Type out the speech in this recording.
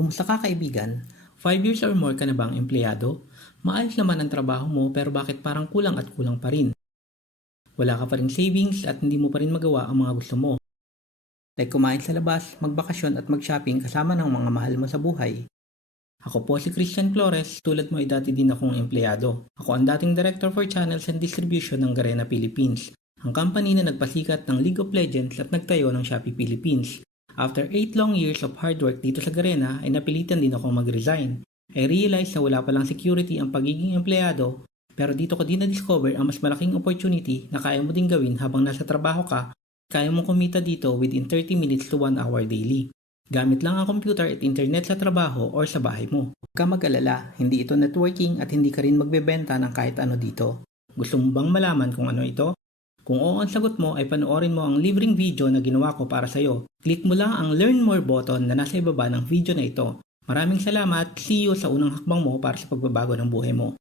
Kumusta ka kaibigan? 5 years or more ka na bang empleyado? Maayos naman ang trabaho mo pero bakit parang kulang at kulang pa rin? Wala ka pa rin savings at hindi mo pa rin magawa ang mga gusto mo. Like kumain sa labas, magbakasyon at mag-shopping kasama ng mga mahal mo sa buhay. Ako po si Christian Flores, tulad mo ay dati din akong empleyado. Ako ang dating Director for Channels and Distribution ng Garena Philippines, ang company na nagpasikat ng League of Legends at nagtayo ng Shopee Philippines. After 8 long years of hard work dito sa Garena ay napilitan din akong mag-resign. I realized na wala palang security ang pagiging empleyado, pero dito ko din na-discover ang mas malaking opportunity na kaya mo din gawin habang nasa trabaho ka. Kaya mong kumita dito within 30 minutes to 1 hour daily. Gamit lang ang computer at internet sa trabaho or sa bahay mo. Huwag ka mag-alala, hindi ito networking at hindi ka rin magbebenta ng kahit ano dito. Gusto mo bang malaman kung ano ito? Kung oo ang sagot mo ay panoorin mo ang libreng video na ginawa ko para sa'yo. Click mo lang ang Learn More button na nasa ibaba ng video na ito. Maraming salamat, see you sa unang hakbang mo para sa pagbabago ng buhay mo.